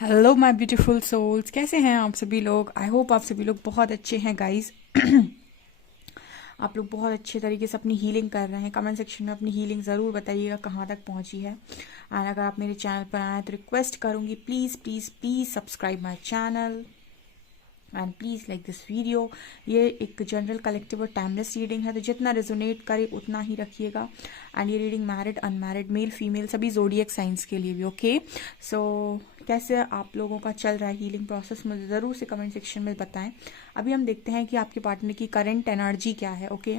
Hello my beautiful souls, कैसे हैं आप सभी लोग। आई होप आप सभी लोग बहुत अच्छे हैं गाइस। आप लोग बहुत अच्छे तरीके से अपनी हीलिंग कर रहे हैं। कमेंट सेक्शन में अपनी हीलिंग ज़रूर बताइएगा कहाँ तक पहुँची है। एंड अगर आप मेरे चैनल पर आए तो रिक्वेस्ट करूँगी, please please please subscribe my channel and please like this video. ये एक जनरल कलेक्टिव और टाइमलेस रीडिंग है, तो जितना रेजोनेट करे उतना ही रखिएगा। एंड ये reading married unmarried male female सभी जोडियक साइंस के लिए भी ओके। सो कैसे आप लोगों का चल रहा है हीलिंग प्रोसेस, मुझे ज़रूर से कमेंट सेक्शन में बताएं। अभी हम देखते हैं कि आपके पार्टनर की करंट एनर्जी क्या है। ओके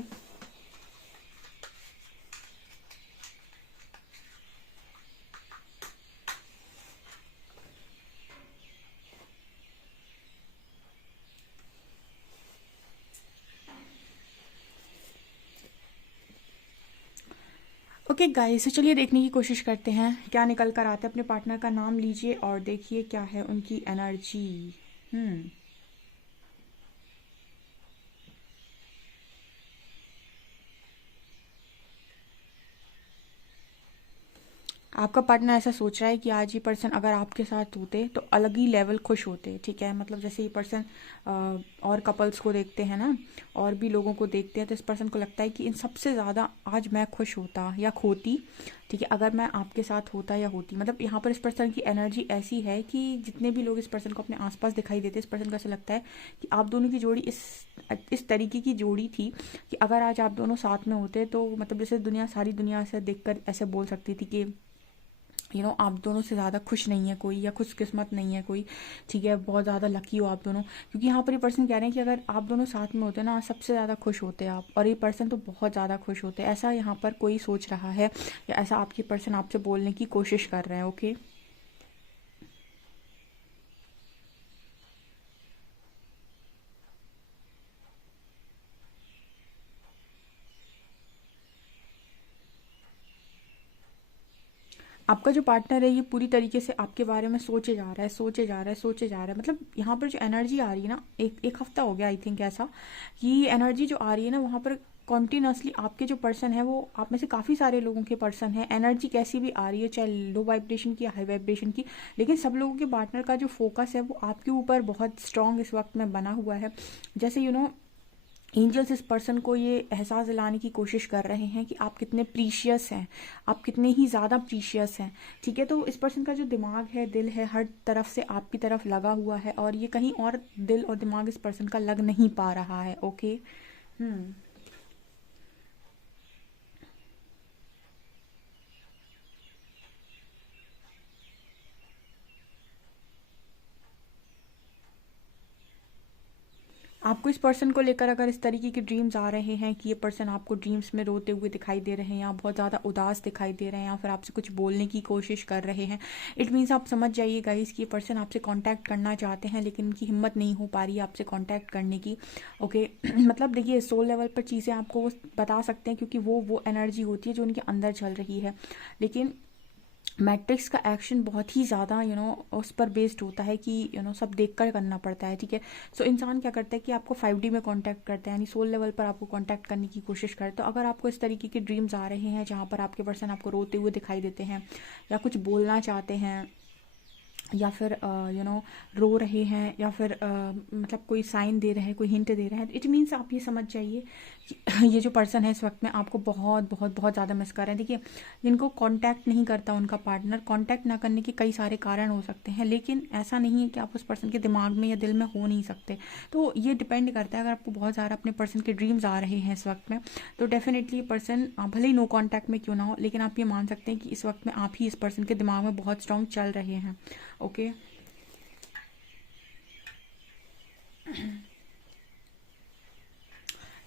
ओके गाइस, तो चलिए देखने की कोशिश करते हैं क्या निकल कर आते हैं। अपने पार्टनर का नाम लीजिए और देखिए क्या है उनकी एनर्जी। हम्म आपका पार्टनर ऐसा सोच रहा है कि आज ये पर्सन अगर आपके साथ होते तो अलग ही लेवल खुश होते। ठीक है, मतलब जैसे ये पर्सन और कपल्स को देखते हैं ना, और भी लोगों को देखते हैं, तो इस पर्सन को लगता है कि इन सबसे ज़्यादा आज मैं खुश होता या खोती। ठीक है, अगर मैं आपके साथ होता या होती, मतलब यहाँ पर इस पर्सन की एनर्जी ऐसी है कि जितने भी लोग इस पर्सन को अपने आसपास दिखाई देते हैं, इस पर्सन को ऐसा लगता है कि आप दोनों की जोड़ी इस तरीके की जोड़ी थी कि अगर आज आप दोनों साथ में होते तो मतलब जैसे दुनिया, सारी दुनिया से देखकर ऐसे बोल सकती थी कि आप दोनों से ज़्यादा खुश नहीं है कोई, या खुशकिस्मत नहीं है कोई। ठीक है, बहुत ज़्यादा लकी हो आप दोनों, क्योंकि यहाँ पर ये पर्सन कह रहे हैं कि अगर आप दोनों साथ में होते ना, सबसे ज़्यादा खुश होते आप, और ये पर्सन तो बहुत ज़्यादा खुश होते। ऐसा यहाँ पर कोई सोच रहा है, या ऐसा आपकी पर्सन आपसे बोलने की कोशिश कर रहे हैं। ओके, आपका जो पार्टनर है ये पूरी तरीके से आपके बारे में सोचे जा रहा है, सोचे जा रहा है, सोचे जा रहा है। मतलब यहाँ पर जो एनर्जी आ रही है ना, एक एक हफ्ता हो गया आई थिंक ऐसा, कि एनर्जी जो आ रही है ना वहाँ पर कॉन्टिन्यूसली आपके जो पर्सन है वो आप में से काफ़ी सारे लोगों के पर्सन है। एनर्जी कैसी भी आ रही है, चाहे लो वाइब्रेशन की या हाई वाइब्रेशन की, लेकिन सब लोगों के पार्टनर का जो फोकस है वो आपके ऊपर बहुत स्ट्रांग इस वक्त में बना हुआ है। जैसे एंजल्स इस पर्सन को ये एहसास दिलाने की कोशिश कर रहे हैं कि आप कितने प्रीशियस हैं, आप कितने ही ज़्यादा प्रीशियस हैं। ठीक है, तो इस पर्सन का जो दिमाग है, दिल है, हर तरफ से आपकी तरफ लगा हुआ है, और ये कहीं और दिल और दिमाग इस पर्सन का लग नहीं पा रहा है। ओके। हम्म आपको इस पर्सन को लेकर अगर इस तरीके के ड्रीम्स आ रहे हैं कि ये पर्सन आपको ड्रीम्स में रोते हुए दिखाई दे रहे हैं, या बहुत ज़्यादा उदास दिखाई दे रहे हैं, या फिर आपसे कुछ बोलने की कोशिश कर रहे हैं, इट मीन्स आप समझ जाइए गाइस कि ये पर्सन आपसे कांटेक्ट करना चाहते हैं, लेकिन उनकी हिम्मत नहीं हो पा रही है आपसे कांटेक्ट करने की। ओके मतलब देखिए, सोल लेवल पर चीज़ें आपको वो बता सकते हैं, क्योंकि वो एनर्जी होती है जो उनके अंदर चल रही है। लेकिन मैट्रिक्स का एक्शन बहुत ही ज़्यादा उस पर बेस्ड होता है कि सब देख कर करना पड़ता है। ठीक है, सो इंसान क्या करता है कि आपको 5D में कांटेक्ट करता है, यानी सोल लेवल पर आपको कांटेक्ट करने की कोशिश करता है। तो अगर आपको इस तरीके के ड्रीम्स आ रहे हैं जहाँ पर आपके पर्सन आपको रोते हुए दिखाई देते हैं, या कुछ बोलना चाहते हैं, या फिर रो रहे हैं, या फिर मतलब कोई साइन दे रहे हैं, कोई हिंट दे रहे हैं, इट मीन्स आप ये समझ जाइए कि ये जो पर्सन है इस वक्त में आपको बहुत बहुत बहुत ज़्यादा मिस कर रहे हैं। देखिए, जिनको कांटेक्ट नहीं करता उनका पार्टनर, कांटेक्ट ना करने के कई सारे कारण हो सकते हैं, लेकिन ऐसा नहीं है कि आप उस पर्सन के दिमाग में या दिल में हो नहीं सकते। तो ये डिपेंड करता है, अगर आपको बहुत ज़्यादा अपने पर्सन के ड्रीम्स आ रहे हैं इस वक्त में, तो डेफिनेटली ये पर्सन भले ही नो कांटेक्ट में क्यों ना हो, लेकिन आप ये मान सकते हैं कि इस वक्त में आप ही इस पर्सन के दिमाग में बहुत स्ट्रांग चल रहे हैं। ओके।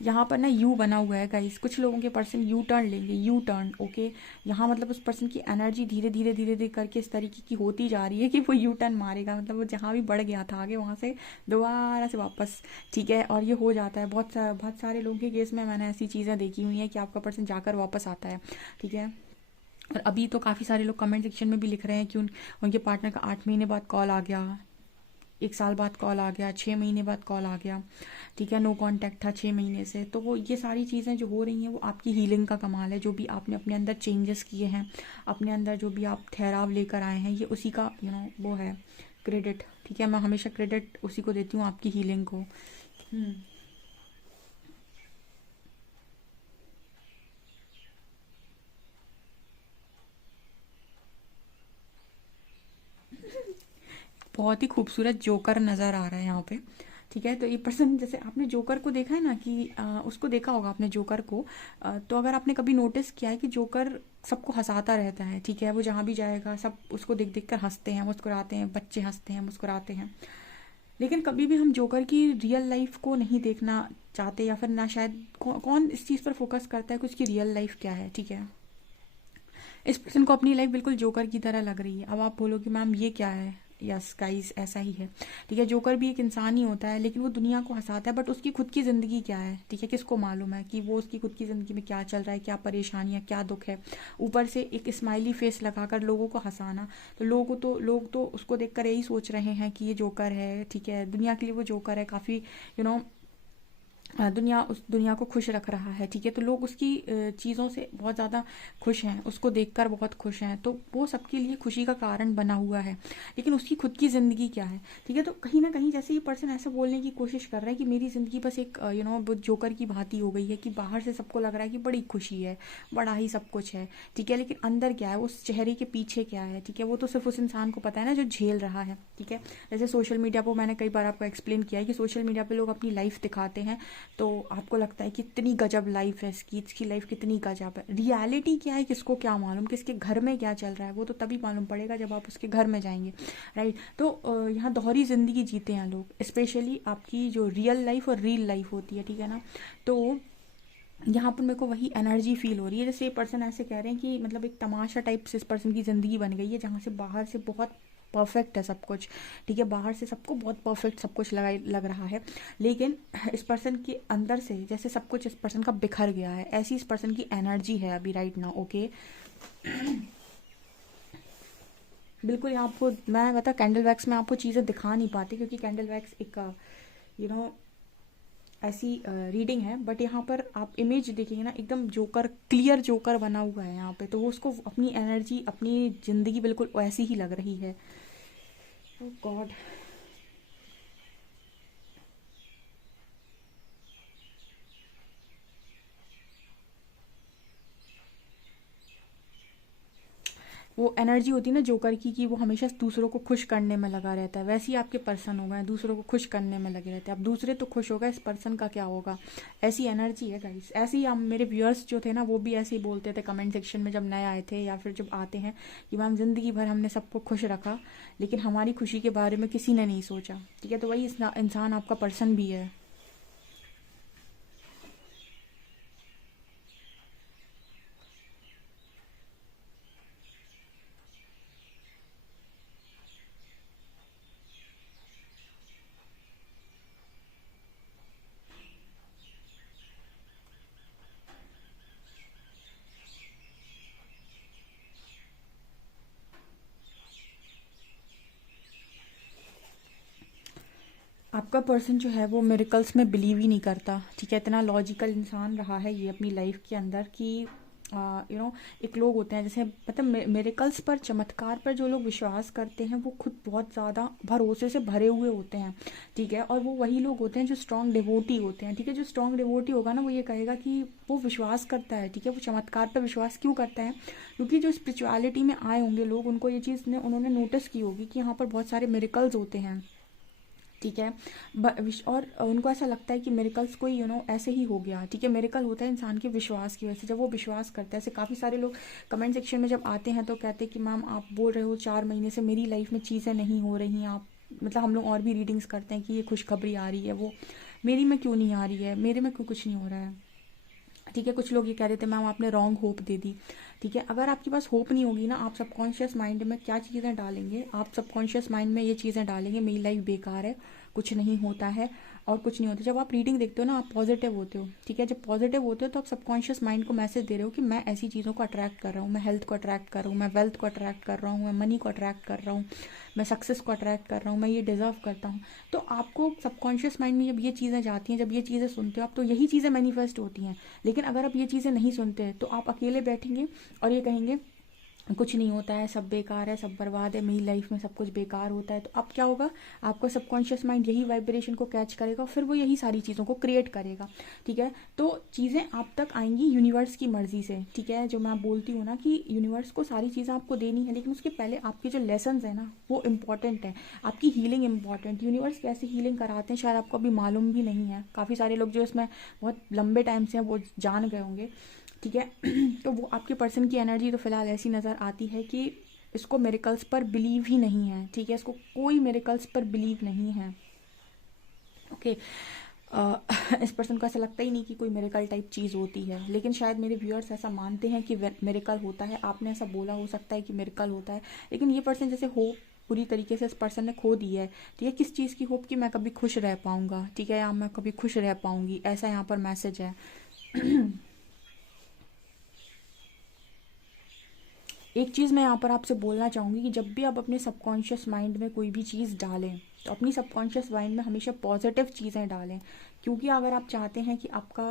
यहाँ पर ना यू बना हुआ है गाइस, कुछ लोगों के पर्सन यू टर्न लेंगे, यू टर्न। ओके, यहाँ मतलब उस पर्सन की एनर्जी धीरे धीरे धीरे धीरे करके इस तरीके की होती जा रही है कि वो यू टर्न मारेगा, मतलब वो जहाँ भी बढ़ गया था आगे, वहाँ से दोबारा से वापस। ठीक है, और ये हो जाता है बहुत सारे लोगों के केस में, मैंने ऐसी चीज़ें देखी हुई हैं कि आपका पर्सन जाकर वापस आता है। ठीक है, और अभी तो काफ़ी सारे लोग कमेंट सेक्शन में भी लिख रहे हैं कि उनके पार्टनर का 8 महीने बाद कॉल आ गया, 1 साल बाद कॉल आ गया, 6 महीने बाद कॉल आ गया। ठीक है, नो कांटेक्ट था 6 महीने से। तो वो ये सारी चीज़ें जो हो रही हैं वो आपकी हीलिंग का कमाल है, जो भी आपने अपने अंदर चेंजेस किए हैं, अपने अंदर जो भी आप ठहराव लेकर आए हैं, ये उसी का वो है। क्रेडिट, ठीक है, मैं हमेशा क्रेडिट उसी को देती हूँ, आपकी हीलिंग को। बहुत ही खूबसूरत जोकर नज़र आ रहा है यहाँ पे, ठीक है। तो ये पर्सन, जैसे आपने जोकर को देखा है ना कि उसको देखा होगा आपने जोकर को, तो अगर आपने कभी नोटिस किया है कि जोकर सबको हंसाता रहता है, ठीक है, वो जहाँ भी जाएगा सब उसको देख देख कर हंसते हैं, मुस्कुराते हैं, बच्चे हंसते हैं, मुस्कुराते हैं। लेकिन कभी भी हम जोकर की रियल लाइफ को नहीं देखना चाहते, या फिर ना शायद कौन इस चीज़ पर फोकस करता है कि उसकी रियल लाइफ क्या है, ठीक है। इस पर्सन को अपनी लाइफ बिल्कुल जोकर की तरह लग रही है। अब आप बोलोगे मैम ये क्या है, यस गाइस ऐसा ही है, ठीक है। जोकर भी एक इंसान ही होता है, लेकिन वो दुनिया को हंसाता है, बट उसकी खुद की ज़िंदगी क्या है, ठीक है, किसको मालूम है कि वो उसकी खुद की ज़िंदगी में क्या चल रहा है, क्या परेशानियाँ, क्या दुख है। ऊपर से एक स्माइली फेस लगाकर लोगों को हंसाना, तो लोग तो उसको देखकर यही सोच रहे हैं कि ये जोकर है, ठीक है, दुनिया के लिए वो जोकर है, काफ़ी यू नो दुनिया उस दुनिया को खुश रख रहा है, ठीक है। तो लोग उसकी चीज़ों से बहुत ज़्यादा खुश हैं, उसको देखकर बहुत खुश हैं, तो वो सबके लिए खुशी का कारण बना हुआ है। लेकिन उसकी खुद की ज़िंदगी क्या है, ठीक है। तो कहीं ना कहीं जैसे ये पर्सन ऐसा बोलने की कोशिश कर रहा है कि मेरी ज़िंदगी बस एक जोकर की भांति हो गई है, कि बाहर से सबको लग रहा है कि बड़ी खुशी है, बड़ा ही सब कुछ है, ठीक है, लेकिन अंदर क्या है, उस चेहरे के पीछे क्या है, ठीक है, वो तो सिर्फ उस इंसान को पता है ना जो झेल रहा है, ठीक है। जैसे सोशल मीडिया पर मैंने कई बार आपको एक्सप्लेन किया है कि सोशल मीडिया पर लोग अपनी लाइफ दिखाते हैं, तो आपको लगता है कि कितनी गजब लाइफ है इसकी लाइफ कितनी गजब है। रियलिटी क्या है किसको क्या मालूम, किसके घर में क्या चल रहा है, वो तो तभी मालूम पड़ेगा जब आप उसके घर में जाएंगे, राइट। तो यहाँ दोहरी ज़िंदगी जीते हैं लोग, स्पेशली आपकी जो रियल लाइफ और रील लाइफ होती है, ठीक है ना। तो यहाँ पर मेरे को वही एनर्जी फील हो रही है, जैसे ये पर्सन ऐसे कह रहे हैं कि मतलब एक तमाशा टाइप से इस पर्सन की ज़िंदगी बन गई है, जहाँ से बाहर से बहुत परफेक्ट है सब कुछ, ठीक है, बाहर से सबको बहुत परफेक्ट सब कुछ लग रहा है, लेकिन इस पर्सन के अंदर से जैसे सब कुछ इस पर्सन का बिखर गया है, ऐसी इस पर्सन की एनर्जी है अभी राइट नाउ, ओके। बिल्कुल यहाँ आपको मैं बता, कैंडल वैक्स में आपको चीज़ें दिखा नहीं पाती, क्योंकि कैंडल वैक्स एक यू नो ऐसी रीडिंग है, बट यहाँ पर आप इमेज देखेंगे ना, एकदम जोकर, क्लियर जोकर बना हुआ है यहाँ पे, तो वो उसको अपनी एनर्जी, अपनी ज़िंदगी बिल्कुल ऐसी ही लग रही है। ओह गॉड, वो एनर्जी होती है ना जोकर की, कि वो हमेशा दूसरों को खुश करने में लगा रहता है, वैसे ही आपके पर्सन हो गए, दूसरों को खुश करने में लगे रहते हैं। अब दूसरे तो खुश हो गए, इस पर्सन का क्या होगा, ऐसी एनर्जी है गाइस। ऐसे ही हम, मेरे व्यूअर्स जो थे ना, वो भी ऐसे ही बोलते थे कमेंट सेक्शन में, जब नए आए थे या फिर जब आते हैं, कि मैम ज़िंदगी भर हमने सबको खुश रखा, लेकिन हमारी खुशी के बारे में किसी ने नहीं सोचा, ठीक है। तो वही इंसान आपका पर्सन भी है। आपका पर्सन जो है वो मिरेकल्स में बिलीव ही नहीं करता, ठीक है। इतना लॉजिकल इंसान रहा है ये अपनी लाइफ के अंदर कि एक लोग होते हैं, जैसे मतलब मिरेकल्स पर, चमत्कार पर जो लोग विश्वास करते हैं वो खुद बहुत ज़्यादा भरोसे से भरे हुए होते हैं, ठीक है। और वो वही लोग होते हैं जो स्ट्रॉन्ग डिवोटी होते हैं, ठीक है। जो स्ट्रॉन्ग डिवोटी होगा ना, वो ये कहेगा कि वो विश्वास करता है, ठीक है। वो चमत्कार पर विश्वास क्यों करता है, क्योंकि जो स्पिरिचुअलिटी में आए होंगे लोग, उनको ये चीज़ ने उन्होंने नोटिस की होगी कि यहाँ पर बहुत सारे मिरेकल्स होते हैं, ठीक है। और उनको ऐसा लगता है कि मेरिकल्स कोई ऐसे ही हो गया, ठीक है। मेरिकल होता है इंसान के विश्वास की वजह से, जब वो विश्वास करता है। ऐसे काफ़ी सारे लोग कमेंट सेक्शन में जब आते हैं तो कहते हैं कि मैम आप बोल रहे हो 4 महीने से मेरी लाइफ में चीज़ें नहीं हो रही हैं, आप मतलब हम लोग और भी रीडिंग्स करते हैं कि ये खुशखबरी आ रही है, वो मेरी में क्यों नहीं आ रही है, मेरे में क्यों कुछ नहीं हो रहा है, ठीक है। कुछ लोग ये कह रहे थे मैम आपने रॉन्ग होप दे दी, ठीक है। अगर आपके पास होप नहीं होगी ना, आप सबकॉन्शियस माइंड में क्या चीज़ें डालेंगे, आप सबकॉन्शियस माइंड में ये चीज़ें डालेंगे, मेरी लाइफ बेकार है, कुछ नहीं होता है और कुछ नहीं होता। जब आप रीडिंग देखते हो ना, आप पॉजिटिव होते हो, ठीक है। जब पॉजिटिव होते हो तो आप सबकॉन्शियस माइंड को मैसेज दे रहे हो कि मैं ऐसी चीज़ों को अट्रैक्ट कर रहा हूँ, मैं हेल्थ को अट्रैक्ट कर रहा हूँ, मैं वेल्थ को अट्रैक्ट कर रहा हूँ, मैं मनी को अट्रैक्ट कर रहा हूँ, मैं सक्सेस को अट्रैक्ट कर रहा हूँ, मैं ये डिजर्व करता हूँ। तो आपको सबकॉन्शियस माइंड में जब ये चीज़ें जाती हैं, जब ये चीज़ें सुनते हो आप, तो यही चीज़ें मैनिफेस्ट होती हैं। लेकिन अगर आप ये चीज़ें नहीं सुनते तो आप अकेले बैठेंगे और ये कहेंगे कुछ नहीं होता है, सब बेकार है, सब बर्बाद है, मेरी लाइफ में सब कुछ बेकार होता है, तो अब क्या होगा, आपका सबकॉन्शियस माइंड यही वाइब्रेशन को कैच करेगा, फिर वो यही सारी चीज़ों को क्रिएट करेगा। ठीक है, तो चीज़ें आप तक आएंगी यूनिवर्स की मर्जी से। ठीक है, जो मैं बोलती हूँ ना कि यूनिवर्स को सारी चीज़ें आपको देनी है, लेकिन उसके पहले आपके जो लेसन्स है ना वो इम्पॉर्टेंट है, आपकी हीलिंग इम्पॉर्टेंट। यूनिवर्स कैसे हीलिंग कराते हैं शायद आपको अभी मालूम भी नहीं है, काफ़ी सारे लोग जो इसमें बहुत लंबे टाइम से हैं वो जान गए होंगे। ठीक है, तो वो आपके पर्सन की एनर्जी तो फिलहाल ऐसी नज़र आती है कि इसको मेरिकल्स पर बिलीव ही नहीं है। ठीक है, इसको कोई मेरिकल्स पर बिलीव नहीं है। ओके, इस पर्सन को ऐसा लगता ही नहीं कि कोई मेरिकल टाइप चीज़ होती है, लेकिन शायद मेरे व्यूअर्स ऐसा मानते हैं कि मेरिकल होता है। आपने ऐसा बोला हो सकता है कि मेरिकल होता है, लेकिन ये पर्सन जैसे होप पूरी तरीके से इस पर्सन ने खो दी है। ठीक है, किस चीज़ की होप, कि मैं कभी खुश रह पाऊंगा। ठीक है, या मैं कभी खुश रह पाऊंगी, ऐसा यहाँ पर मैसेज है। एक चीज़ मैं यहाँ पर आपसे बोलना चाहूँगी कि जब भी आप अपने सबकॉन्शियस माइंड में कोई भी चीज़ डालें तो अपनी सबकॉन्शियस माइंड में हमेशा पॉजिटिव चीज़ें डालें, क्योंकि अगर आप चाहते हैं कि आपका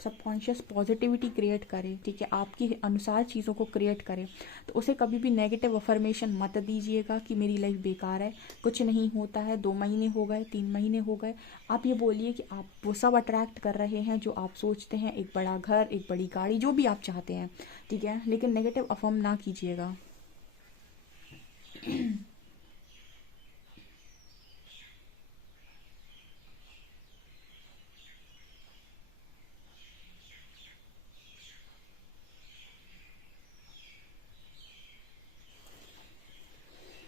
सबकॉन्शियस पॉजिटिविटी क्रिएट करे, ठीक है, आपके अनुसार चीज़ों को क्रिएट करे, तो उसे कभी भी नेगेटिव अफर्मेशन मत दीजिएगा कि मेरी लाइफ बेकार है, कुछ नहीं होता है, 2 महीने हो गए, 3 महीने हो गए। आप ये बोलिए कि आप वो सब अट्रैक्ट कर रहे हैं जो आप सोचते हैं, एक बड़ा घर, एक बड़ी गाड़ी, जो भी आप चाहते हैं। ठीक है, लेकिन नेगेटिव अफर्म ना कीजिएगा।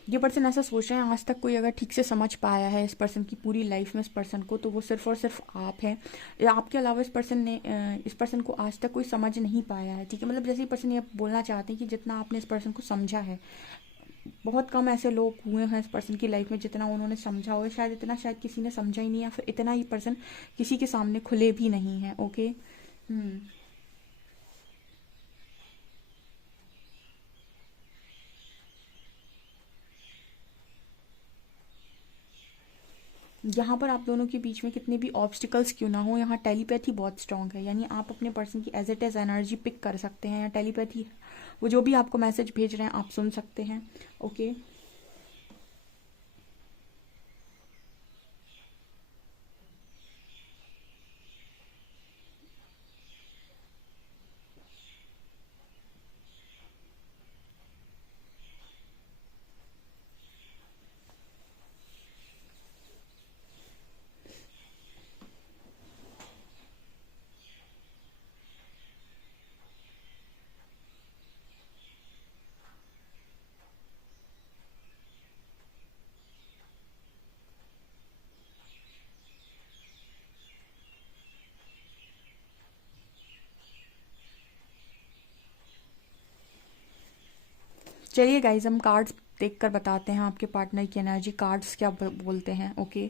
ये पर्सन ऐसा सोच रहे हैं, आज तक कोई अगर ठीक से समझ पाया है इस पर्सन की पूरी लाइफ में इस पर्सन को, तो वो सिर्फ और सिर्फ आप हैं। या आपके अलावा इस पर्सन ने इस पर्सन को आज तक कोई समझ नहीं पाया है। ठीक है, मतलब जैसे ही पर्सन ये बोलना चाहते हैं कि जितना आपने इस पर्सन को समझा है, बहुत कम ऐसे लोग हुए हैं इस पर्सन की लाइफ में जितना उन्होंने समझा हो, शायद इतना शायद किसी ने समझा ही नहीं, या फिर इतना ही पर्सन किसी के सामने खुले भी नहीं है। ओके। हम्म। यहाँ पर आप दोनों के बीच में कितने भी ऑब्स्टिकल्स क्यों ना हो, यहाँ टेलीपैथी बहुत स्ट्रांग है, यानी आप अपने पर्सन की as it is energy pick कर सकते हैं, या टेलीपैथी वो जो भी आपको मैसेज भेज रहे हैं आप सुन सकते हैं। ओके। चलिए गाइज, हम कार्ड्स देख कर बताते हैं आपके पार्टनर की एनर्जी, कार्ड्स क्या बोलते हैं। ओके।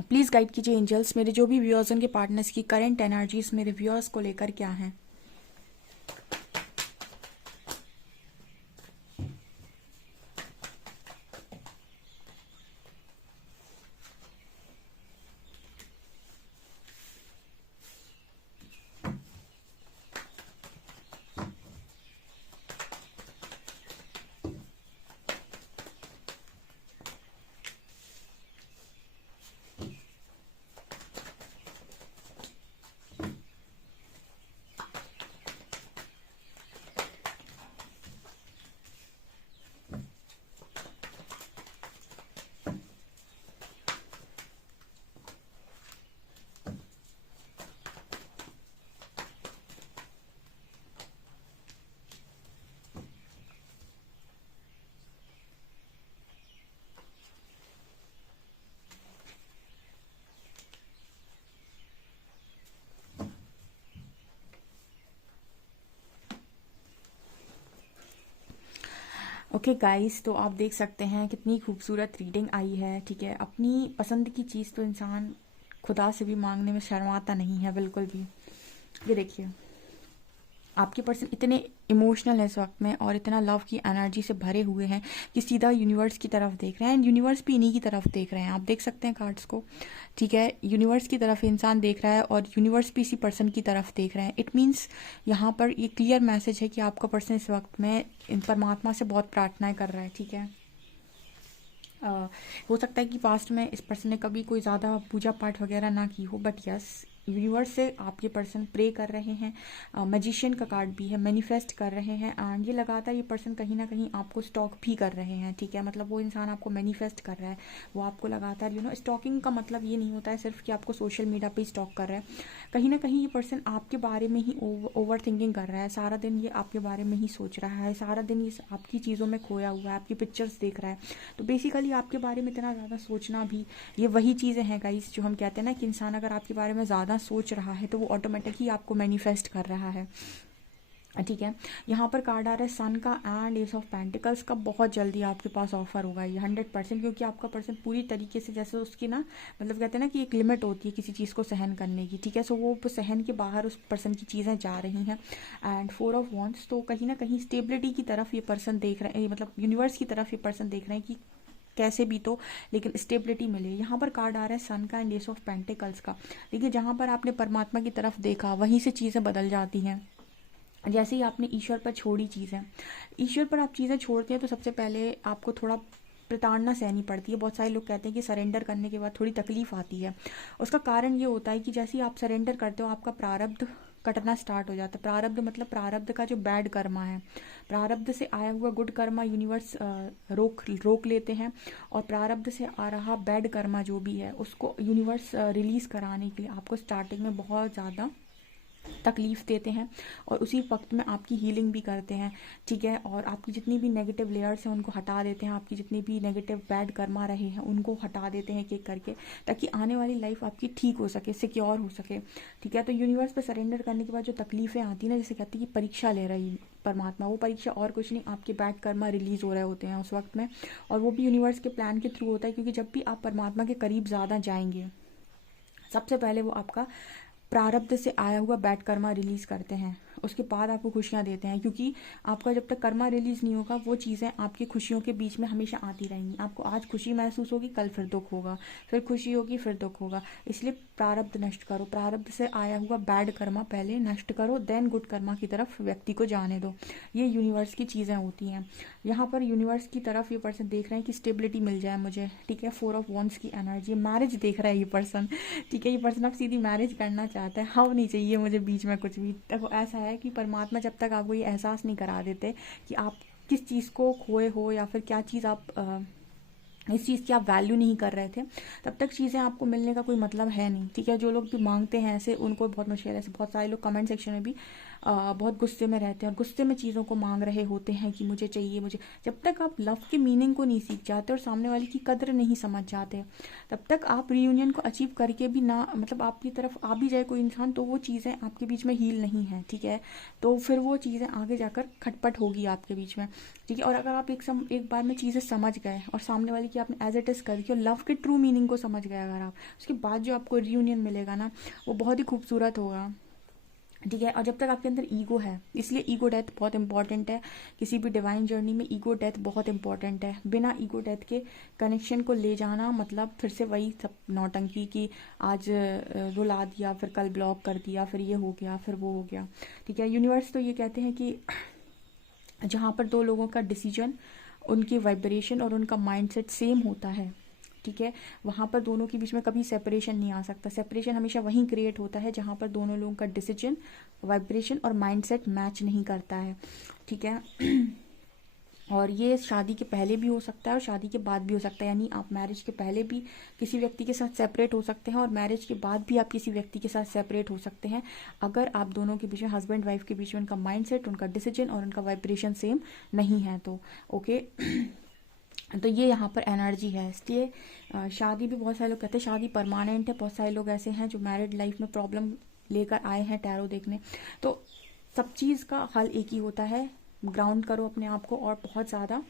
प्लीज़ गाइड कीजिए एंजल्स, मेरे जो भी व्यूअर्स उनके पार्टनर्स की करंट एनर्जीज मेरे व्यूअर्स को लेकर क्या हैं। ओके गाइस, तो आप देख सकते हैं कितनी खूबसूरत रीडिंग आई है। ठीक है, अपनी पसंद की चीज़ तो इंसान खुदा से भी मांगने में शर्माता नहीं है बिल्कुल भी। ये देखिए, आपके पर्सन इतने इमोशनल है इस वक्त में और इतना लव की एनर्जी से भरे हुए हैं कि सीधा यूनिवर्स की तरफ देख रहे हैं, एंड यूनिवर्स भी इन्हीं की तरफ देख रहे हैं। आप देख सकते हैं कार्ड्स को, ठीक है, यूनिवर्स की तरफ इंसान देख रहा है और यूनिवर्स भी इसी पर्सन की तरफ देख रहे हैं। इट मीन्स यहाँ पर ये क्लियर मैसेज है कि आपका पर्सन इस वक्त में इन परमात्मा से बहुत प्रार्थनाएं कर रहा है, ठीक है। हो सकता है कि पास्ट में इस पर्सन ने कभी कोई ज़्यादा पूजा पाठ वगैरह ना की हो, बट यस यूनिवर्स से आपके पर्सन प्रे कर रहे हैं। मैजिशियन का कार्ड भी है, मैनिफेस्ट कर रहे हैं, एंड ये लगातार ये पर्सन कहीं ना कहीं आपको स्टॉक भी कर रहे हैं, ठीक है। मतलब वो इंसान आपको मैनिफेस्ट कर रहा है, वो आपको लगातार स्टॉकिंग का मतलब ये नहीं होता है सिर्फ कि आपको सोशल मीडिया पे स्टॉक कर रहा है। कहीं ना कहीं ये पर्सन आपके बारे में ही ओवर थिंकिंग कर रहा है, सारा दिन ये आपके बारे में ही सोच रहा है, सारा दिन ये आपकी चीज़ों में खोया हुआ है, आपकी पिक्चर्स देख रहा है। तो बेसिकली आपके बारे में इतना ज़्यादा सोचना भी ये वही चीज़ें हैं गाइस जो हम कहते हैं ना कि इंसान अगर आपके बारे में ज़्यादा सोच रहा है तो वो ऑटोमेटिक ही आपको मैनिफेस्ट कर रहा है, ठीक है। यहाँ पर कार्ड आ रहा है सन का एंड एस ऑफ पेंटिकल्स का। बहुत जल्दी आपके पास ऑफर होगा ये 100%, क्योंकि आपका पर्सन पूरी तरीके से जैसे उसकी ना मतलब कहते हैं ना कि एक लिमिट होती है किसी चीज़ को सहन करने की, ठीक है। सो वो सहन के बाहर उस पर्सन की चीज़ें जा रही हैं। एंड 4 ऑफ वॉन्ड्स, तो कहीं ना कहीं स्टेबिलिटी की तरफ ये पर्सन देख रहे हैं, मतलब यूनिवर्स की तरफ ये पर्सन देख रहे हैं कि कैसे भी तो लेकिन स्टेबिलिटी मिले। यहाँ पर कार्ड आ रहा है सन का एंड एस ऑफ पेंटिकल्स का। देखिए जहाँ पर आपने परमात्मा की तरफ देखा वहीं से चीज़ें बदल जाती हैं। जैसे ही आपने ईश्वर पर छोड़ी चीज़ें, ईश्वर पर आप चीज़ें छोड़ते हैं तो सबसे पहले आपको थोड़ा प्रताड़ना सहनी पड़ती है। बहुत सारे लोग कहते हैं कि सरेंडर करने के बाद थोड़ी तकलीफ आती है। उसका कारण ये होता है कि जैसे ही आप सरेंडर करते हो आपका प्रारब्ध कटना स्टार्ट हो जाता है। प्रारब्ध मतलब प्रारब्ध का जो बैड कर्मा है, प्रारब्ध से आया हुआ गुड कर्मा यूनिवर्स रोक लेते हैं, और प्रारब्ध से आ रहा बैड कर्मा जो भी है उसको यूनिवर्स रिलीज़ कराने के लिए आपको स्टार्टिंग में बहुत ज़्यादा तकलीफ़ देते हैं और उसी वक्त में आपकी हीलिंग भी करते हैं, ठीक है। और आपकी जितनी भी नेगेटिव लेयर्स हैं उनको हटा देते हैं, आपकी जितनी भी नेगेटिव बैड कर्मा रहे हैं उनको हटा देते हैं एक एक करके, ताकि आने वाली लाइफ आपकी ठीक हो सके, सिक्योर हो सके, ठीक है। तो यूनिवर्स पर सरेंडर करने के बाद जो तकलीफ़ें आती हैं ना, जैसे कहते हैं कि परीक्षा ले रही परमात्मा, वो परीक्षा और कुछ नहीं, आपके बैड कर्मा रिलीज़ हो रहे होते हैं उस वक्त में, और वो भी यूनिवर्स के प्लान के थ्रू होता है। क्योंकि जब भी आप परमात्मा के करीब ज़्यादा जाएंगे सबसे पहले वो आपका प्रारब्ध से आया हुआ बैड कर्मा रिलीज़ करते हैं, उसके बाद आपको खुशियाँ देते हैं। क्योंकि आपका जब तक कर्मा रिलीज़ नहीं होगा वो चीज़ें आपकी खुशियों के बीच में हमेशा आती रहेंगी। आपको आज खुशी महसूस होगी, कल फिर दुख होगा, फिर खुशी होगी, फिर दुख होगा। इसलिए प्रारब्ध नष्ट करो, प्रारब्ध से आया हुआ बैड कर्मा पहले नष्ट करो, देन गुड कर्मा की तरफ व्यक्ति को जाने दो। ये यूनिवर्स की चीज़ें होती हैं। यहाँ पर यूनिवर्स की तरफ ये पर्सन देख रहे हैं कि स्टेबिलिटी मिल जाए मुझे, ठीक है। 4 ऑफ वॉन्ड्स की एनर्जी, मैरिज देख रहा है ये पर्सन, ठीक है। ये पर्सन अब सीधी मैरिज करना चाहता है, हाँ नहीं चाहिए मुझे बीच में कुछ भी। देखो ऐसा है कि परमात्मा जब तक आपको ये एहसास नहीं करा देते कि आप किस चीज़ को खोए हो या फिर क्या चीज़ आप इस चीज़ की आप वैल्यू नहीं कर रहे थे, तब तक चीज़ें आपको मिलने का कोई मतलब है नहीं, ठीक है। जो लोग भी मांगते हैं ऐसे उनको बहुत मुश्किल है। ऐसे बहुत सारे लोग कमेंट सेक्शन में भी बहुत गुस्से में रहते हैं और गुस्से में चीज़ों को मांग रहे होते हैं कि मुझे चाहिए मुझे। जब तक आप लव के मीनिंग को नहीं सीख जाते और सामने वाले की कद्र नहीं समझ जाते, तब तक आप रीयूनियन को अचीव करके भी ना, मतलब आपकी तरफ आ भी जाए कोई इंसान तो वो चीज़ें आपके बीच में हील नहीं है, ठीक है। तो फिर वो चीज़ें आगे जाकर खटपट होगी आपके बीच में, ठीक है। और अगर आप एक बार में चीज़ें समझ गए और सामने वाले की आपने एज इट इज़ कर दी और लव के ट्रू मीनिंग को समझ गए अगर आप, उसके बाद जो आपको रीयूनियन मिलेगा ना वो बहुत ही खूबसूरत होगा, ठीक है। और जब तक आपके अंदर ईगो है, इसलिए ईगो डेथ बहुत इंपॉर्टेंट है। किसी भी डिवाइन जर्नी में ईगो डेथ बहुत इंपॉर्टेंट है। बिना ईगो डेथ के कनेक्शन को ले जाना मतलब फिर से वही सब नौटंकी की, आज रुला दिया, फिर कल ब्लॉक कर दिया, फिर ये हो गया, फिर वो हो गया, ठीक है। यूनिवर्स तो ये कहते हैं कि जहाँ पर दो लोगों का डिसीजन, उनकी वाइब्रेशन और उनका माइंडसेट सेम होता है, ठीक है, वहाँ पर दोनों के बीच में कभी सेपरेशन नहीं आ सकता। सेपरेशन हमेशा वहीं क्रिएट होता है जहाँ पर दोनों लोगों का डिसीजन, वाइब्रेशन और माइंडसेट मैच नहीं करता है, ठीक है। और ये शादी के पहले भी हो सकता है और शादी के बाद भी हो सकता है। यानी आप मैरिज के पहले भी किसी व्यक्ति के साथ सेपरेट हो सकते हैं और मैरिज के बाद भी आप किसी व्यक्ति के साथ सेपरेट हो सकते हैं, अगर आप दोनों के बीच में, हस्बैंड वाइफ के बीच में उनका माइंडसेट, उनका डिसीजन और उनका वाइब्रेशन सेम नहीं है तो ओके। तो ये यहाँ पर एनर्जी है। इसलिए शादी भी बहुत सारे लोग कहते हैं शादी परमानेंट है, बहुत सारे लोग ऐसे हैं जो मैरिड लाइफ में प्रॉब्लम लेकर आए हैं टैरो देखने। तो सब चीज़ का हल एक ही होता है, ग्राउंड करो अपने आप को और बहुत ज़्यादा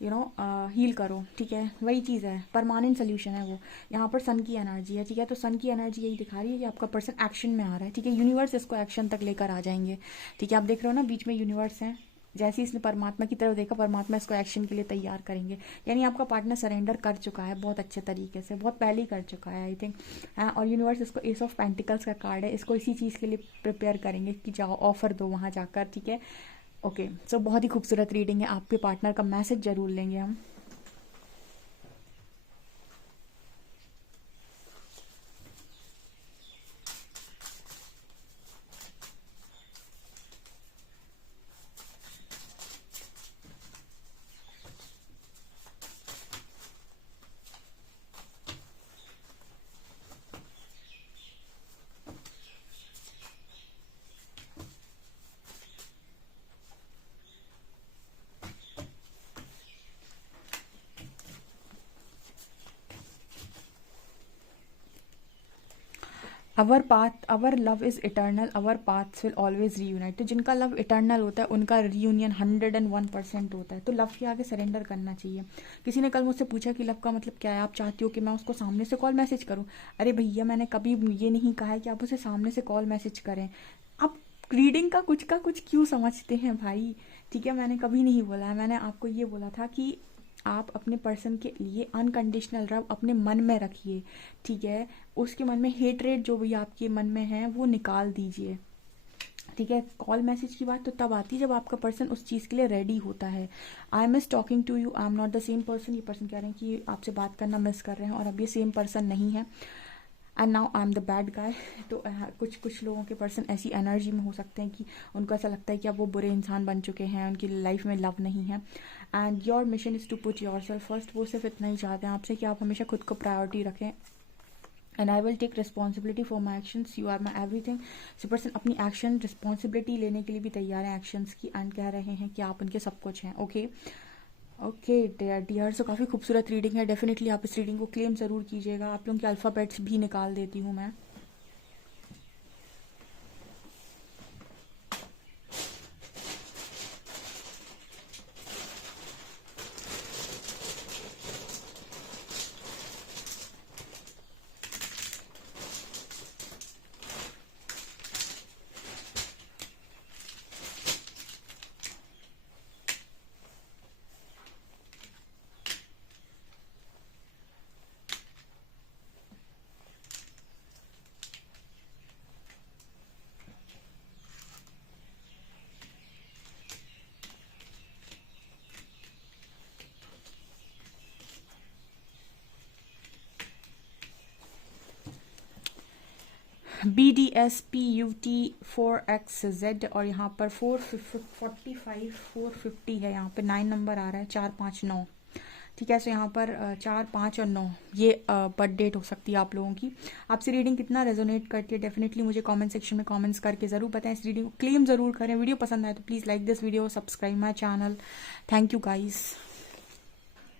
हील करो, ठीक है। वही चीज़ है, परमानेंट सोल्यूशन है वो। यहाँ पर सन की एनर्जी है, ठीक है। तो सन की एनर्जी यही दिखा रही है कि आपका पर्सन एक्शन में आ रहा है, ठीक है। यूनिवर्स इसको एक्शन तक लेकर आ जाएंगे, ठीक है। आप देख रहे हो ना, बीच में यूनिवर्स है। जैसे ही इसने परमात्मा की तरफ देखा, परमात्मा इसको एक्शन के लिए तैयार करेंगे। यानी आपका पार्टनर सरेंडर कर चुका है बहुत अच्छे तरीके से, बहुत पहले ही कर चुका है आई थिंक। और यूनिवर्स इसको एस ऑफ पेंटिकल्स का कार्ड है, इसको इसी चीज़ के लिए प्रिपेयर करेंगे कि जाओ ऑफर दो वहाँ जाकर, ठीक है। ओके, सो बहुत ही खूबसूरत रीडिंग है। आपके पार्टनर का मैसेज जरूर लेंगे हम। Our love is eternal, our paths will always reunite. तो जिनका लव इटर्नल होता है उनका रीयूनियन 101% होता है। तो लव के आगे सरेंडर करना चाहिए। किसी ने कल मुझसे पूछा कि लव का मतलब क्या है, आप चाहती हो कि मैं उसको सामने से कॉल मैसेज करूं? अरे भैया, मैंने कभी ये नहीं कहा है कि आप उसे सामने से कॉल मैसेज करें। आप रीडिंग का कुछ क्यों समझते हैं भाई, ठीक है। मैंने कभी नहीं बोला है, मैंने आपको ये बोला था कि आप अपने पर्सन के लिए अनकंडीशनल लव अपने मन में रखिए, ठीक है। उसके मन में हेटरेट जो भी आपके मन में है वो निकाल दीजिए, ठीक है। कॉल मैसेज की बात तो तब आती है जब आपका पर्सन उस चीज़ के लिए रेडी होता है। I miss talking to you, I am not the same person. ये पर्सन कह रहे हैं कि आपसे बात करना मिस कर रहे हैं और अब ये सेम पर्सन नहीं है। And now I am the bad guy. तो कुछ लोगों के पर्सन ऐसी एनर्जी में हो सकते हैं कि उनको ऐसा लगता है कि अब वो बुरे इंसान बन चुके हैं, उनकी लाइफ में लव नहीं है। And your mission is to put yourself first. वो सिर्फ इतना ही चाहते हैं आपसे कि आप हमेशा खुद को प्रायोरिटी रखें। And I will take responsibility for my actions, you are my everything. So person अपनी एक्शन रिस्पॉन्सिबिलिटी लेने के लिए भी तैयार है एक्शंस की, एंड कह रहे हैं कि आप उनके सब कुछ हैं। ओके ओके डियर, सो काफ़ी खूबसूरत रीडिंग है। डेफिनेटली आप इस रीडिंग को क्लेम ज़रूर कीजिएगा। आप लोगों के अल्फ़ाबेट्स भी निकाल देती हूँ मैं। BDSPUT4XZ और यहाँ पर 445 450 है। यहाँ पे 9 नंबर आ रहा है, 4 5 9, ठीक है। सो यहाँ पर 4 5 और 9 ये बर्थ डेट हो सकती है आप लोगों की। आपसे रीडिंग कितना रेजोनेट करती है डेफिनेटली मुझे कमेंट सेक्शन में कमेंट्स करके ज़रूर बताएं। इस रीडिंग को क्लेम ज़रूर करें। वीडियो पसंद आए तो please like this video, subscribe my channel. Thank you guys.